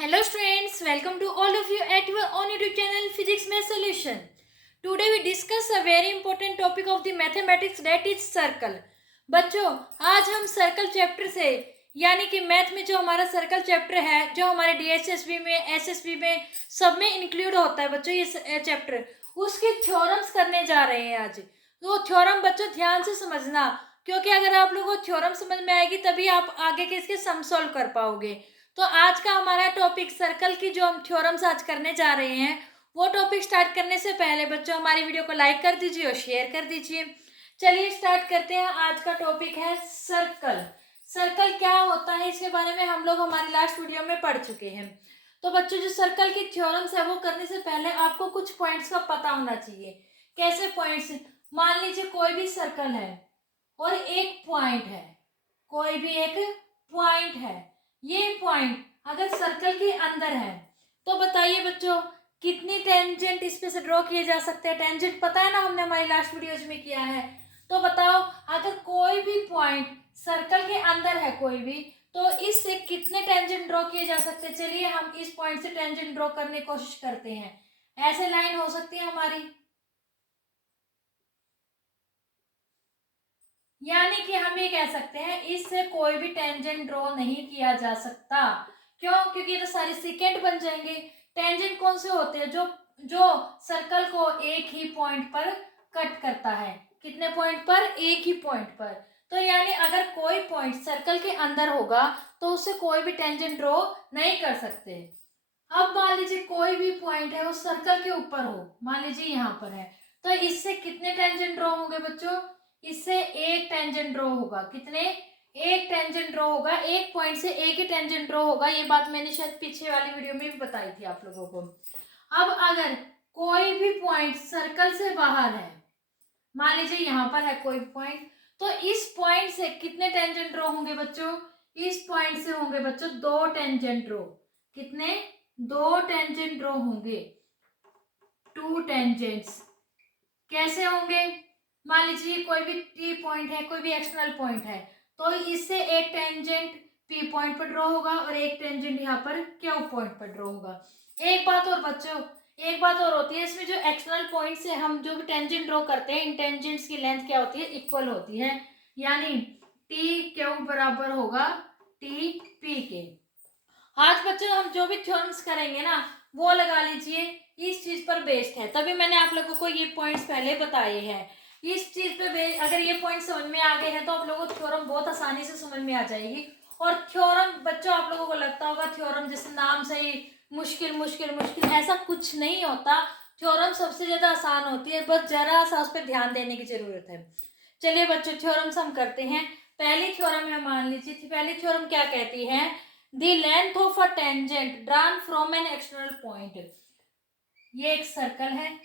Hello students, welcome to all of you at your own YouTube channel Physics Math Solution. Today we discuss a very important topic of the mathematics, that is circle. बच्चों, आज हम circle chapter से यानी कि math में जो हमारा circle chapter है, जो हमारे डीएसएसबी में, एसएसबी में, सब में इंक्लूड होता है बच्चों ये चैप्टर, उसके थ्योरम्स करने जा रहे हैं आज। तो थ्योरम बच्चों ध्यान से समझना, क्योंकि अगर आप लोगों को थ्योरम समझ में आएगी तभी आप आगे के इसके सम सॉल्व कर पाओगे। तो आज का हमारा टॉपिक सर्कल की जो हम थ्योरम्स आज करने जा रहे हैं, वो टॉपिक स्टार्ट करने से पहले बच्चों हमारी वीडियो को लाइक कर दीजिए और शेयर कर दीजिए। चलिए स्टार्ट करते हैं। आज का टॉपिक है सर्कल। सर्कल क्या होता है इसके बारे में हम लोग हमारी लास्ट वीडियो में पढ़ चुके हैं। तो बच्चों जो सर्कल की थ्योरम्स है वो करने से पहले आपको कुछ पॉइंट्स का पता होना चाहिए। कैसे पॉइंट्स? मान लीजिए कोई भी सर्कल है और एक पॉइंट है, कोई भी एक पॉइंट है। ये पॉइंट अगर सर्कल के अंदर है तो बताइए बच्चों कितनी टेंजेंट इस पे से ड्रॉ किए जा सकते हैं। टेंजेंट पता है ना, हमने हमारी लास्ट वीडियोज में किया है। तो बताओ अगर कोई भी पॉइंट सर्कल के अंदर है कोई भी, तो इससे कितने टेंजेंट ड्रॉ किए जा सकते हैं। चलिए हम इस पॉइंट से टेंजेंट ड्रॉ करने की कोशिश करते हैं। ऐसे लाइन हो सकती है हमारी, यानी कि हम ये कह सकते हैं इससे कोई भी टेंजेंट ड्रॉ नहीं किया जा सकता। क्यों? क्योंकि ये तो सारे सेकेंड बन जाएंगे। टेंजेंट कौन से होते हैं? जो जो सर्कल को एक ही पॉइंट पर कट करता है। कितने पॉइंट पर? एक ही पॉइंट पर। तो यानी अगर कोई पॉइंट सर्कल के अंदर होगा तो उससे कोई भी टेंजेंट ड्रॉ नहीं कर सकते। अब मान लीजिए कोई भी पॉइंट है वो सर्कल के ऊपर हो, मान लीजिए यहाँ पर है, तो इससे कितने टेंजेंट ड्रॉ होंगे बच्चों? इससे एक टेंजेंट ड्रॉ होगा। कितने? एक टेंजेंट ड्रॉ होगा। एक पॉइंट से एक ही टेंजेंट ड्रॉ होगा। ये बात मैंने शायद पीछे वाली वीडियो में भी बताई थी आप लोगों को। अब अगर कोई भी पॉइंट सर्कल से बाहर है, मान लीजिए यहाँ पर है कोई पॉइंट, तो इस पॉइंट से कितने टेंजेंट ड्रॉ होंगे बच्चों? इस पॉइंट से होंगे बच्चों दो टेंजेंट ड्रॉ। कितने? दो टेंजेंट ड्रॉ होंगे, टू टेंजेंट्स। कैसे होंगे? मान लीजिए कोई भी टी पॉइंट है, कोई भी एक्सटर्नल पॉइंट है, तो इससे एक टेंजेंट पी पॉइंट पर ड्रॉ होगा और एक टेंजेंट यहाँ पर क्यू पॉइंट पर ड्रॉ होगा। एक बात और बच्चों, एक बात और होती है इसमें, जो एक्सटर्नल पॉइंट से हम जो भी टेंजेंट ड्रॉ करते हैं, इन टेंजेंट्स की लेंथ क्या होती है? इक्वल होती है। यानी टी क्यू बराबर होगा टी पी के। आज बच्चों हम जो भी थ्योरम्स करेंगे ना, वो लगा लीजिए इस चीज पर बेस्ड है। तभी मैंने आप लोगों को ये पॉइंट्स पहले बताए हैं। इस चीज पे अगर ये पॉइंट समझ में आ गए हैं तो आप लोगों को थ्योरम बहुत आसानी से समझ में आ जाएगी। और थ्योरम बच्चों आप लोगों को लगता होगा थ्योरम जैसे नाम से ही मुश्किल मुश्किल मुश्किल, ऐसा कुछ नहीं होता। थ्योरम सबसे ज्यादा आसान होती है, बस जरा सा उस पर ध्यान देने की जरूरत है। चलिए बच्चों थ्योरम्स हम करते हैं। पहली थ्योरम है, मान लीजिए पहली थ्योरम क्या कहती है? The length of a tangent drawn from an external point। ये एक सर्कल है,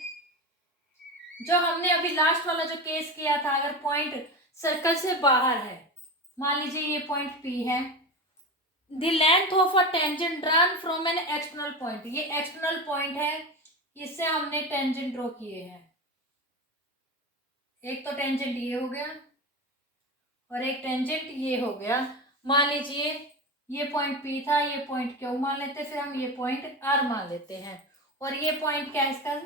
जो हमने अभी लास्ट वाला जो केस किया था, अगर पॉइंट सर्कल से बाहर है, मान लीजिए ये पॉइंट P है। The length of a tangent drawn from an external point, ये एक्सटर्नल पॉइंट है, इससे हमने टेंजेंट ड्रॉ किए हैं। एक तो टेंजेंट ये हो गया और एक टेंजेंट ये हो गया। मान लीजिए ये पॉइंट P था, ये पॉइंट Q मान लेते, फिर हम ये पॉइंट R मान लेते हैं। और ये पॉइंट क्या है इसका?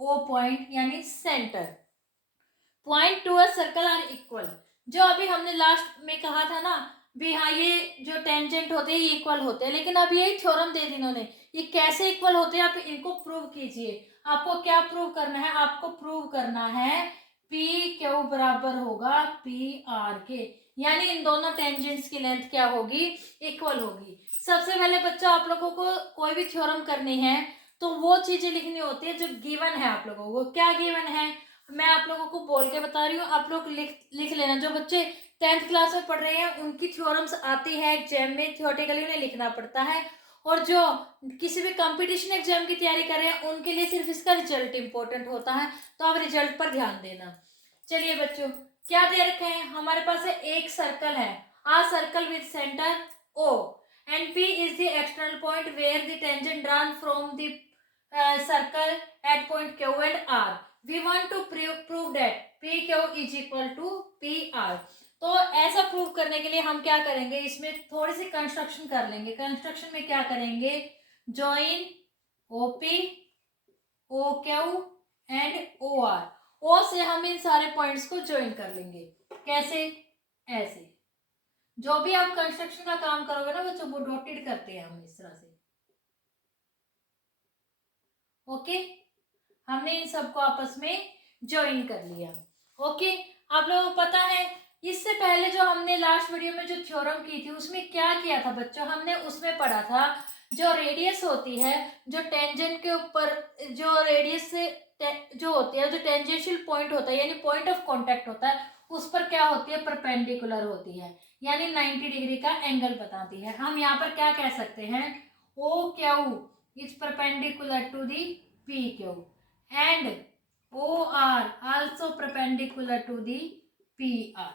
O पॉइंट, यानी centre. Point to a circle are equal. जो अभी हमने लास्ट में कहा था ना भी, हाँ ये जो टेंजेंट होते हैं ये इक्वल होते हैं, लेकिन अब यही थ्योरम दे दी इन्होंने। ये कैसे इक्वल होते हैं आप इनको प्रूव कीजिए। आपको क्या प्रूव करना है? आपको प्रूव करना है पी क्यू बराबर होगा पी आर के, यानी इन दोनों टेंजेंट्स की लेंथ क्या होगी? इक्वल होगी। सबसे पहले बच्चों आप लोगों को कोई भी थ्योरम करनी है तो वो चीजें लिखनी होती है जो गिवन है आप लोगों को। क्या गिवन है मैं आप लोगों को बोल के बता रही हूँ, आप लोग लिख लेना। जो बच्चे 10th क्लास में पढ़ रहे हैं उनकी थ्योरम्स आती है एग्जाम में, थियोरेटिकली उन्हें लिखना पड़ता है। और जो किसी भी कंपटीशन एग्जाम की तैयारी कर रहे हैं उनके लिए सिर्फ इसका रिजल्ट इंपॉर्टेंट होता है, तो आप रिजल्ट पर ध्यान देना। चलिए बच्चों क्या दे रखे हैं हमारे पास है? एक सर्कल है, a circle with centre O and P is the external point where the tangent drawn from the circle at point Q and R. We want to prove that PQ is equal to PR। तो ऐसा prove करने के लिए हम क्या करेंगे, इसमें थोड़ी सी कंस्ट्रक्शन कर लेंगे। कंस्ट्रक्शन में क्या करेंगे? Join OP, O Q and O R. O से हम इन सारे पॉइंट्स को ज्वाइन कर लेंगे। कैसे? ऐसे। जो भी आप कंस्ट्रक्शन का काम करोगे ना बच्चों, वो डॉटेड करते हैं हम इस तरह से। ओके, हमने इन सबको आपस में ज्वाइन कर लिया। ओके, आप लोगों को पता है इससे पहले जो हमने लास्ट वीडियो में जो थ्योरम की थी उसमें क्या किया था बच्चों? हमने उसमें पढ़ा था जो रेडियस होती है, जो टेंजेंट के ऊपर, जो रेडियस से जो होती है, जो टेंजेंशियल पॉइंट होता है यानी पॉइंट ऑफ कांटेक्ट होता है, उस पर क्या होती है? परपेंडिकुलर होती है, यानी 90 डिग्री का एंगल बताती है। हम यहाँ पर क्या कह सकते हैं? O Q is perpendicular to the P Q and OR also perpendicular to the PR।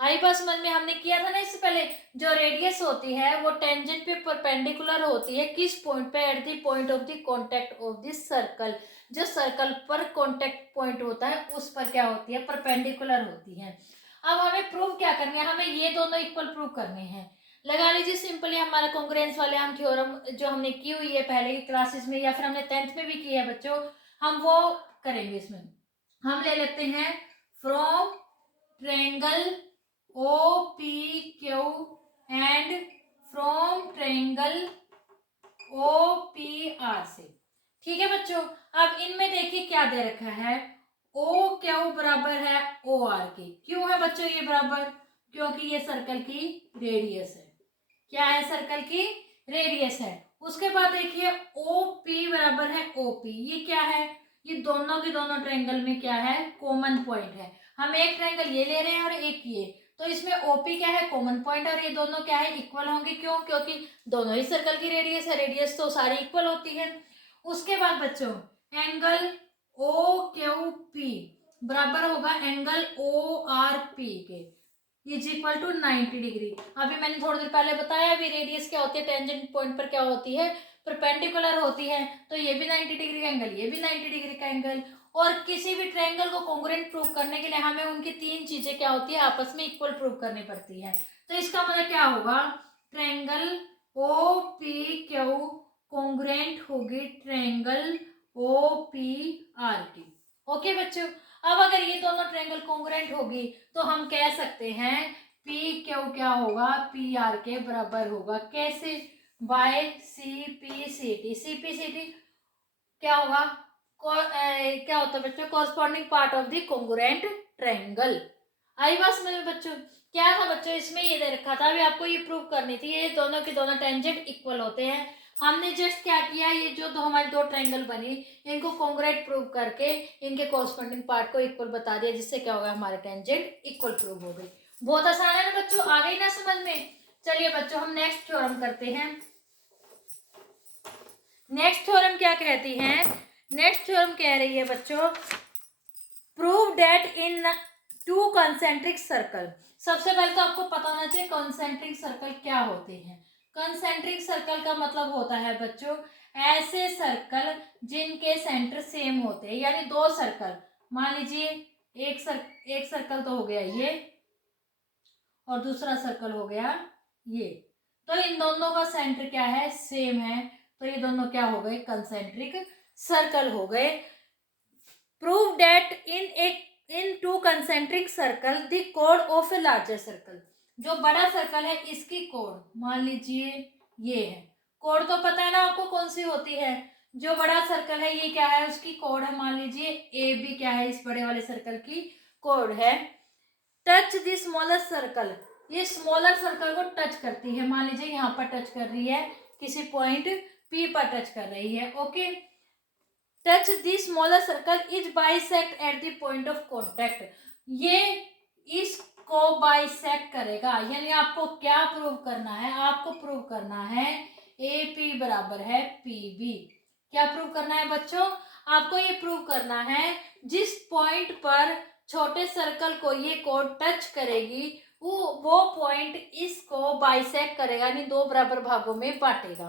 आई बात समझ में? हमने किया था ना इससे पहले, जो रेडियस होती है वो टेंजेंट पे परपेंडिकुलर होती है किस पॉइंट पे? Eight the point of the contact of this circle. जो सर्कल पर कांटेक्ट पॉइंट होता है उस पर क्या होती है? परपेंडिकुलर होती है। अब हमें प्रूव क्या करना है? हमें ये दोनों इक्वल प्रूव करने हैं। लगा लीजिए सिंपली हमारा कॉन्ग्रुएंस वाले हम थ्योरम जो हमने की हुई है पहले की क्लासेस में या फिर हमने 10th में भी की है बच्चों, हम वो करेंगे। इसमें हम ले लेते हैं from triangle O P Q and from triangle O P R से। ठीक है बच्चों, अब इनमें देखिए क्या दे रखा है? ओ क्यू बराबर है ओ आर के। क्यों है बच्चों ये बराबर? क्योंकि ये सर्कल की रेडियस है। क्या है? सर्कल की रेडियस है। उसके बाद देखिए ओ पी बराबर है ओ पी। ये क्या है? ये दोनों के दोनों ट्रायंगल में क्या है? कॉमन पॉइंट है। हम एक ट्रायंगल ये ले रहे हैं और एक ये, तो इसमें ओपी क्या है? Common point. और ये दोनों क्या है? इक्वल होंगे। क्यों? क्योंकि दोनों ही सर्कल की रेडियस है, रेडियस तो सारी इक्वल होती है। उसके बाद बच्चों एंगल ओ क्यू पी बराबर होगा एंगल ओ आर पी के, इज इक्वल टू 90 डिग्री। अभी मैंने थोड़ी देर पहले बताया अभी रेडियस क्या होती है, टेंजेंट पॉइंट पर क्या होती है? परपेंडिकुलर होती है। तो ये भी 90 डिग्री का एंगल, ये भी 90 डिग्री का एंगल। और किसी भी ट्रायंगल को कॉन्ग्रुएंट प्रूव करने के लिए हमें उनकी तीन चीजें क्या होती है? आपस में इक्वल प्रूव करनी पड़ती है। तो इसका मतलब क्या होगा? Triangle O P Q congruent होगी ट्रायंगल ओ पी आर की। ओके बच्चों, अब अगर ये दोनों ट्रायंगल कॉन्ग्रुएंट होगी तो हम कह सकते हैं पी क्यू क्या होगा? पी आर के बराबर होगा। कैसे? By C P C T. C P C T क्या होगा? क्या होता है बच्चों? Corresponding part of the congruent triangle. आई बात समझ में बच्चों? क्या था बच्चों इसमें? ये दे रखा था, अभी आपको ये प्रूव करनी थी ये दोनों के दोनों टेंजेंट इक्वल होते हैं। हमने जस्ट क्या किया, ये जो हमारे दो ट्रायंगल बनी इनको कॉन्ग्रुएंट प्रूव करके इनके कॉरस्पॉन्डिंग पार्ट को इक्वल बता दिया, जिससे क्या होगा? हमारे टेंजेंट इक्वल प्रूव हो गई। बहुत आसान है ना बच्चों? आ गई ना समझ में? चलिए बच्चों हम नेक्स्ट थ्योरम करते हैं। नेक्स्ट थ्योरम क्या कहती है? नेक्स्ट थ्योरम कह रही है बच्चों prove that in to concentric circle. सबसे पहले तो आपको पता होना चाहिए कंसेंट्रिक सर्कल क्या होते हैं। कंसेंट्रिक सर्कल का मतलब होता है बच्चों ऐसे सर्कल जिनके सेंटर सेम होते हैं, यानी दो सर्कल, मान लीजिए एक सर्कल तो हो गया ये और दूसरा सर्कल हो गया ये, तो इन दोनों का सेंटर क्या है? सेम है। तो ये दोनों क्या हो गए? कंसेंट्रिक सर्कल हो गए। Prove that in to concentric circle the code of a larger circle. जो बड़ा सर्कल है इसकी कोड मान लीजिए ये है। कोड तो पता है ना आपको कौन सी होती है? जो बड़ा सर्कल है ये क्या है? उसकी कोड है मान लीजिए ए बी। क्या है इस बड़े वाले सर्कल की? कोड है। Touch the smaller circle. ये स्मॉलर सर्कल को टच करती है, मान लीजिए यहाँ पर टच कर रही है, किसी पॉइंट पी पर टच कर रही है। Okay, touch the smaller circle is bisect eight the point of contact. ये इसको बाइसेक्ट करेगा, यानी आपको क्या प्रूव करना है? आपको प्रूव करना है ए पी बराबर है पी बी। क्या प्रूव करना है बच्चों? आपको ये प्रूव करना है जिस पॉइंट पर छोटे सर्कल को ये कोड टच करेगी वो पॉइंट इसको बाइसेक्ट करेगा, यानी दो बराबर भागों में बांटेगा।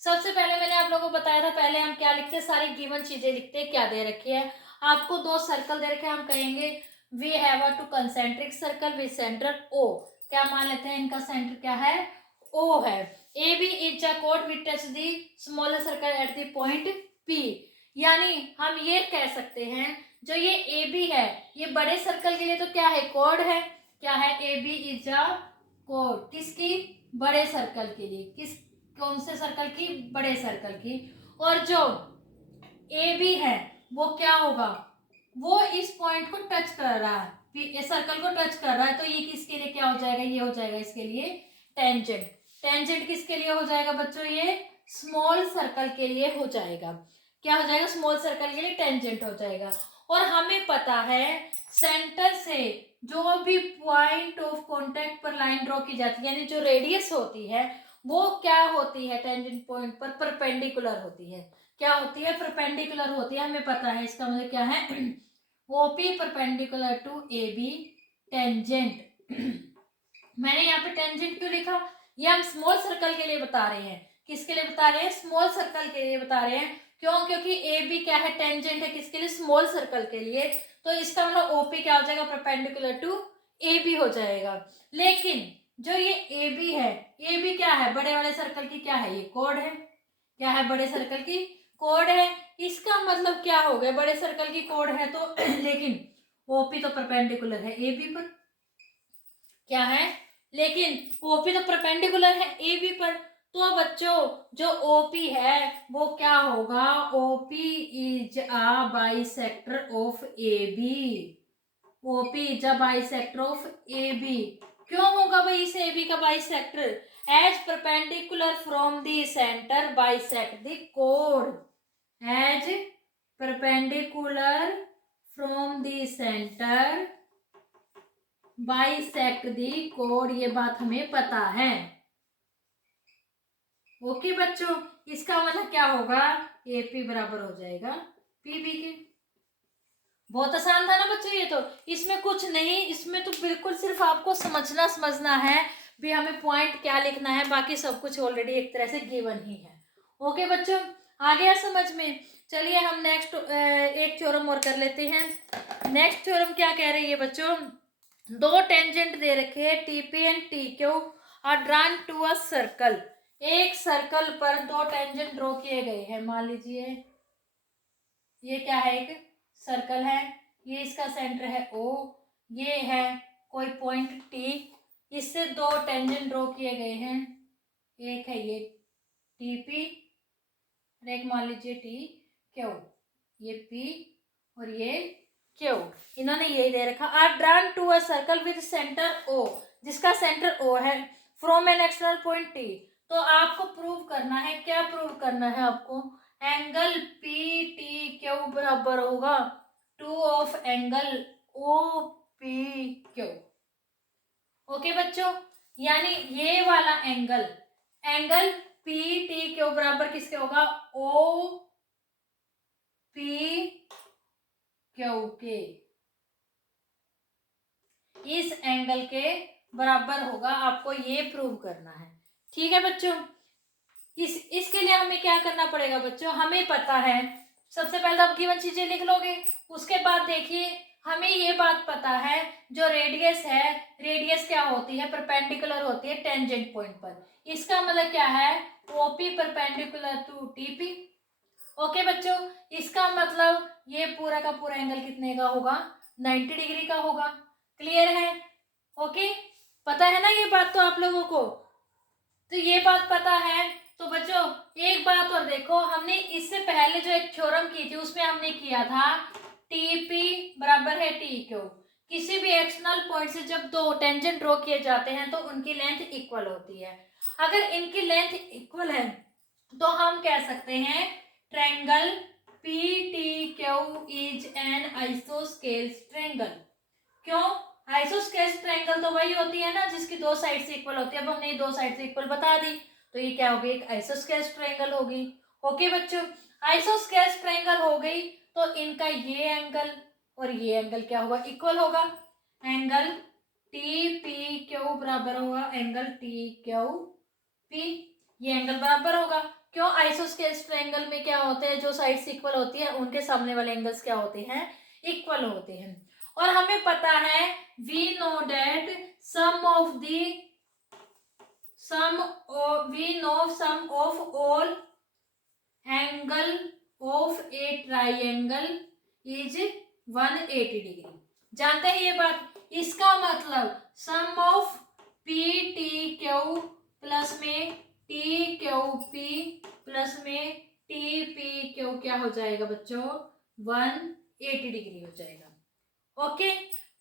सबसे पहले मैंने आप लोगों को बताया था, पहले हम क्या लिखते हैं? सारी गिवन चीजें लिखते हैं। क्या दे रखी है आपको? दो सर्कल दे रखे हैं, हम कहेंगे we have a two concentric circle with centre O. क्या मान लेते हैं? इनका सेंटर क्या है? ओ है। ए बी इज अ कोड which touch the smaller circle at the point P. यानी हम ये कह सकते हैं जो ये ए बी है ये बड़े सर्कल के लिए तो क्या है, कोड है। क्या है, ए बी इज अ कोड किसकी, बड़े सर्कल के लिए। किस, कौन से सर्कल की, बड़े सर्कल की। और जो ए बी है वो क्या होगा, वो इस पॉइंट को टच कर रहा है, इस सर्कल को टच कर रहा है, तो ये किसके लिए क्या हो जाएगा, ये हो जाएगा इसके लिए टेंजेंट। टेंजेंट किसके लिए हो जाएगा बच्चों, ये स्मॉल सर्कल के लिए हो जाएगा। क्या हो जाएगा, स्मॉल सर्कल के लिए टेंजेंट हो जाएगा। और हमें पता है सेंटर से जो भी पॉइंट ऑफ कांटेक्ट पर लाइन ड्रॉ की जाती है, यानी जो रेडियस होती है वो क्या होती है, टेंजेंट पॉइंट पर परपेंडिकुलर होती है। क्या होती है, परपेंडिकुलर होती है, हमें पता है। इसका मतलब क्या है, OP perpendicular to A B tangent. मैंने यहाँ पे टेंजेंट क्यों लिखा, ये हम स्मॉल सर्कल के लिए बता रहे हैं। किसके लिए बता रहे हैं, स्मॉल सर्कल के लिए बता रहे हैं। क्यों, क्योंकि ए बी क्या है, टेंजेंट है किसके लिए, स्मॉल सर्कल के लिए। तो इसका मतलब ओपी क्या हो जाएगा, परपेंडिकुलर टू ए बी हो जाएगा। लेकिन जो ये ए बी है, ए बी क्या है, बड़े वाले सर्कल की क्या है, ये कोड है। क्या है, बड़े सर्कल की कोड है। इसका मतलब क्या हो गया, बड़े सर्कल की कोड है तो लेकिन ओपी तो परपेंडिकुलर है ए बी पर। क्या है, लेकिन ओपी तो परपेंडिकुलर है ए बी पर। तो बच्चों जो ओपी है वो क्या होगा, OP is a bisector of A B. OP is a bisector of A B. क्यों होगा भाई इस ए बी का bisector, as perpendicular from the centre bisect the code. As perpendicular from the centre bisect the code, ये बात हमें पता है। ओके बच्चों, इसका मतलब क्या होगा, एपी बराबर हो जाएगा पीबी के। बहुत आसान था ना बच्चों ये तो, इसमें कुछ नहीं, इसमें तो बिल्कुल सिर्फ आपको समझना है भी हमें पॉइंट क्या लिखना है, बाकी सब कुछ ऑलरेडी एक तरह से गिवन ही है। ओके बच्चों, आ गया समझ में। चलिए हम नेक्स्ट एक थ्योरम और कर लेते हैं। नेक्स्ट थ्योरम क्या कह रही है बच्चों, दो टेंजेंट दे रखे हैं TP and T Q are drawn to a circle. एक सर्कल पर दो टेंजेंट ड्रॉ किए गए हैं। मान लीजिए ये क्या है, एक सर्कल है, ये इसका सेंटर है ओ, ये है कोई पॉइंट टी, इससे दो टेंजेंट ड्रॉ किए गए हैं। एक है ये टीपी और एक मान लीजिए टी क्यू, ये पी और ये क्यू, इन्होंने यही दे रखा। Are drawn to a circle with centre O, जिसका सेंटर ओ है, from an external point T. तो आपको प्रूव करना है, क्या प्रूव करना है आपको, एंगल पी टी क्यू बराबर होगा two of angle O P Q. Okay बच्चों, यानी ये वाला angle, angle P T Q बराबर किसके होगा, ओ पी क्यू के, इस एंगल के बराबर होगा। आपको ये प्रूव करना है, ठीक है बच्चों। इसके लिए हमें क्या करना पड़ेगा बच्चों, हमें पता है, सबसे पहले आप गिवन चीजें लिख लोगे। उसके बाद देखिए हमें ये बात पता है, जो रेडियस है, रेडियस क्या होती है, परपेंडिकुलर होती है टेंजेंट पॉइंट पर। इसका मतलब क्या है, OP perpendicular to TP. Okay बच्चों, इसका मतलब ये पूरा का पूरा एंगल कितने का होगा, 90 डिग्री का होगा। क्लियर है, ओके, पता है ना ये बात तो आप लोगों को। तो ये बात पता है तो बच्चों एक बात और देखो, हमने इससे पहले जो एक थ्योरम की थी उसमें हमने किया था टीपी बराबर है टी क्यू। किसी भी एक्सटर्नल पॉइंट से जब दो टेंजेंट ड्रॉ किए जाते हैं तो उनकी लेंथ इक्वल होती है। अगर इनकी लेंथ इक्वल है तो हम कह सकते हैं triangle P T Q is an isosceles triangle. क्यों, आइसोस्केल्स ट्रायंगल तो वही होती है ना जिसकी दो साइड से इक्वल होती है। अब हमने ये दो साइड से इक्वल बता दी तो ये क्या होगी, एक आइसोस्केल्स ट्रायंगल होगी। ओके बच्चों, आइसोस्केल्स ट्रायंगल हो गई तो इनका ये एंगल और ये एंगल क्या होगा, इक्वल होगा। एंगल टी पी क्यू बराबर होगा एंगल टी क्यू पी, ये एंगल बराबर होगा। क्यों, आइसोस्केल्स ट्रायंगल में क्या होते हैं, जो साइड्स इक्वल होती है उनके सामने वाले एंगल्स क्या होते हैं, इक्वल होते हैं। और हमें पता है we know that sum we know sum of all angle of a triangle is 180 degree. जानते हैं ये बात? इसका मतलब sum of P T Q plus में टी क्यू पी प्लस में टी पी क्यू क्या हो जाएगा बच्चों? 180 डिग्री हो जाएगा। ओके,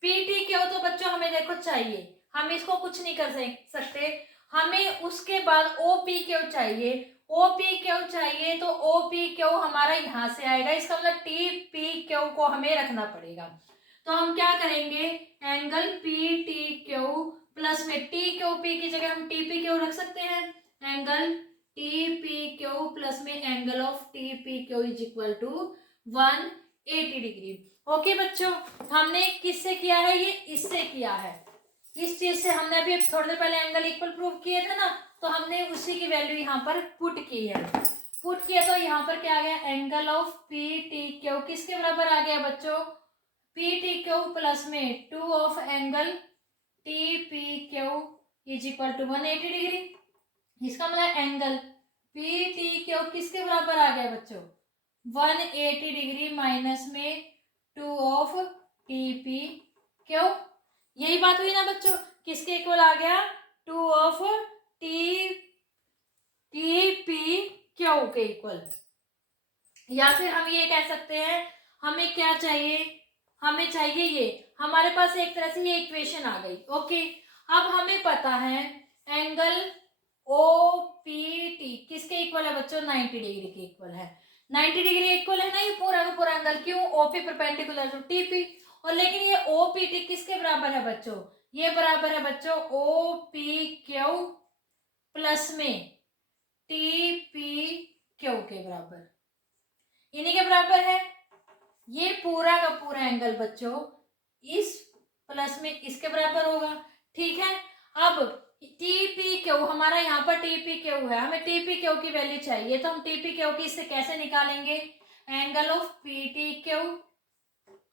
पी टी क्यू तो बच्चों हमें देखो चाहिए, हम इसको कुछ नहीं कर सकते, हमें उसके बाद ओ पी क्यू चाहिए। ओ पी क्यू चाहिए तो ओ पी क्यू हमारा यहाँ से आएगा, इसका मतलब टी पी क्यू को हमें रखना पड़ेगा। तो हम क्या करेंगे? Angle P T Q plus में टी क्यू पी की जगह हम टी पी क्यू रख सकते हैं। Angle T P Q plus में angle of T P Q is equal to 180 degree. Okay बच्चों, हमने किससे किया है? ये इससे किया है। इस चीज से हमने अभी थोड़ी देर पहले एंगल इक्वल प्रूव किए थे ना, तो हमने उसी की वैल्यू यहाँ पर पुट की है। पुट किया तो यहाँ पर क्या आ गया? Angle of P T Q किसके बराबर आ गया बच्चों? पी टी क्यू प्लस में 2 of angle T P Q is equal to 180 degree. इसका मतलब एंगल पी टी क्यू किसके बराबर आ गया बच्चों? 180 डिग्री माइनस में 2 ऑफ टी पी क्यू। यही बात हुई ना बच्चों? किसके इक्वल आ गया? 2 ऑफ टी पी क्यू के इक्वल। या फिर हम ये कह सकते हैं, हमें क्या चाहिए? हमें चाहिए ये, हमारे पास एक तरह से ये इक्वेशन आ गई। ओके, अब हमें पता है एंगल ओ पी टी किसके इक्वल है बच्चों? 90 डिग्री के इक्वल है। 90 डिग्री इक्वल है ना ये पूरा का पूरा एंगल। क्यों? OP perpendicular to TP. और लेकिन ये ओपीटी किसके बराबर है बच्चों? ये बराबर है बच्चों ओ पी क्यू प्लस में टी पी क्यू के बराबर, इन्हीं के बराबर है। ये पूरा का पूरा एंगल बच्चों इस प्लस में इसके बराबर होगा। ठीक है, अब टी पी क्यू हमारा यहाँ पर टी पी क्यू है, हमें टी पी क्यू की वैल्यू चाहिए, तो हम टी पी क्यू की इससे कैसे निकालेंगे? Angle of P T Q,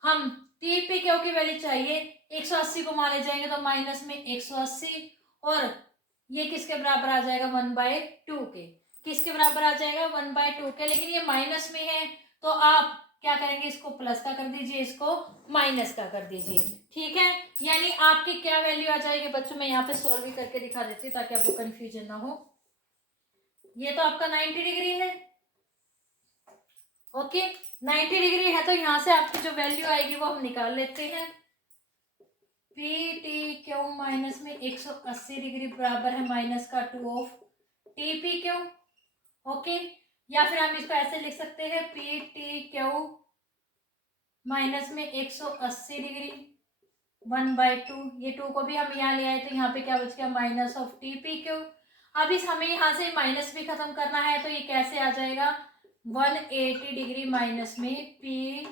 हम टी पी क्यू की वैल्यू चाहिए 180 को मान ले जाएंगे तो माइनस में 180, और ये किसके बराबर आ जाएगा? 1/2 के। किसके बराबर आ जाएगा? 1/2 के। लेकिन ये माइनस में है तो आप क्या करेंगे? इसको प्लस का कर दीजिए, इसको माइनस का कर दीजिए। ठीक है, यानी आपकी क्या वैल्यू आ जाएगी बच्चों? मैं यहाँ पे सॉल्व भी करके दिखा देती हूँ ताकि आपको कंफ्यूजन ना हो। ये तो आपका 90 डिग्री है। ओके, 90 डिग्री है तो यहाँ से आपकी जो वैल्यू आएगी वो हम निकाल लेते हैं। पी टी क्यू माइनस में 180 डिग्री बराबर है माइनस का 2 of T P Q. Okay, या फिर हम इसको ऐसे लिख सकते हैं पी टी क्यू माइनस में 180 डिग्री 1/2। ये 2 को भी हम यहाँ ले आए तो यहाँ पे क्या बच गया? Minus of T P Q. अब इस हमें यहाँ से माइनस भी खत्म करना है तो ये कैसे आ जाएगा? 180 डिग्री माइनस में P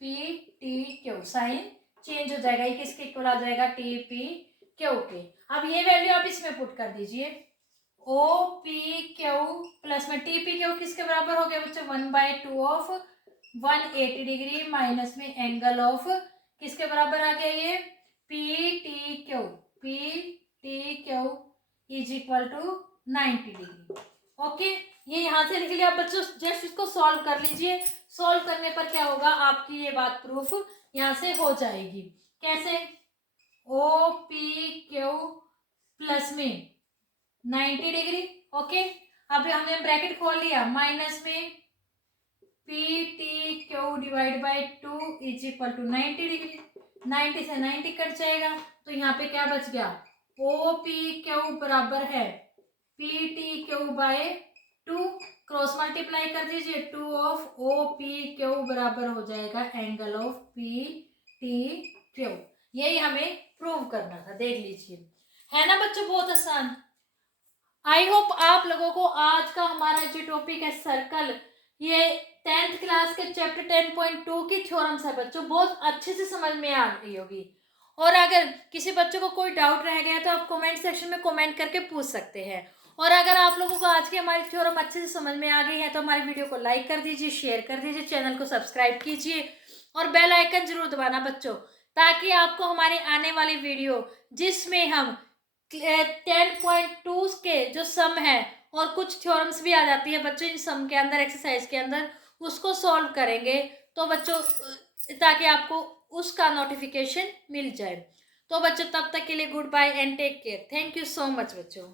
T Q, sign change हो जाएगा, ये किसके इक्वल आ जाएगा? टी पी क्यू के। अब ये वैल्यू आप इसमें पुट कर दीजिए। ओ पी क्यू प्लस में टी पी क्यू किसके बराबर हो गया बच्चों? 1/2 ऑफ 180 डिग्री माइनस में एंगल ऑफ किसके बराबर आ गया? ये P T Q is equal to 90 degree. Okay, ये यहाँ से लिख लिया बच्चों, जस्ट इसको सॉल्व कर लीजिए। सॉल्व करने पर क्या होगा? आपकी ये बात प्रूफ यहाँ से हो जाएगी। कैसे? ओ पी क्यू प्लस में 90 डिग्री। ओके, अब हमने ब्रैकेट खोल लिया, माइनस में P T Q divide by 2 is equal to 90 degree. 90 से 90 कट जाएगा तो यहाँ पे क्या बच गया? ओ पी क्यू बराबर है P T Q by 2, cross multiply कर दीजिए। 2 ऑफ ओ पी क्यू बराबर हो जाएगा angle of P T Q. यही हमें प्रूव करना था, देख लीजिए। है ना बच्चों, बहुत आसान। आई होप आप लोगों को आज का हमारा जो टॉपिक है सर्कल, ये 10th क्लास के चैप्टर 10.2 की थ्योरम्स है बच्चों, बहुत अच्छे से समझ में आ गई होगी। और अगर किसी बच्चों को कोई डाउट रह गया तो आप कमेंट सेक्शन में कमेंट करके पूछ सकते हैं। और अगर आप लोगों को आज की हमारी थ्योरम अच्छे से समझ में आ गई है तो हमारी वीडियो को लाइक कर दीजिए, शेयर कर दीजिए, चैनल को सब्सक्राइब कीजिए और बेल आइकन जरूर दबाना बच्चों, ताकि आपको हमारे आने वाली वीडियो जिसमें हम 10.2 के जो सम है और कुछ थ्योरम्स भी आ जाती है बच्चों इन सम के अंदर, एक्सरसाइज के अंदर, उसको सॉल्व करेंगे तो बच्चों ताकि आपको उसका नोटिफिकेशन मिल जाए। तो बच्चों तब तक के लिए goodbye and take care. Thank you so much बच्चों।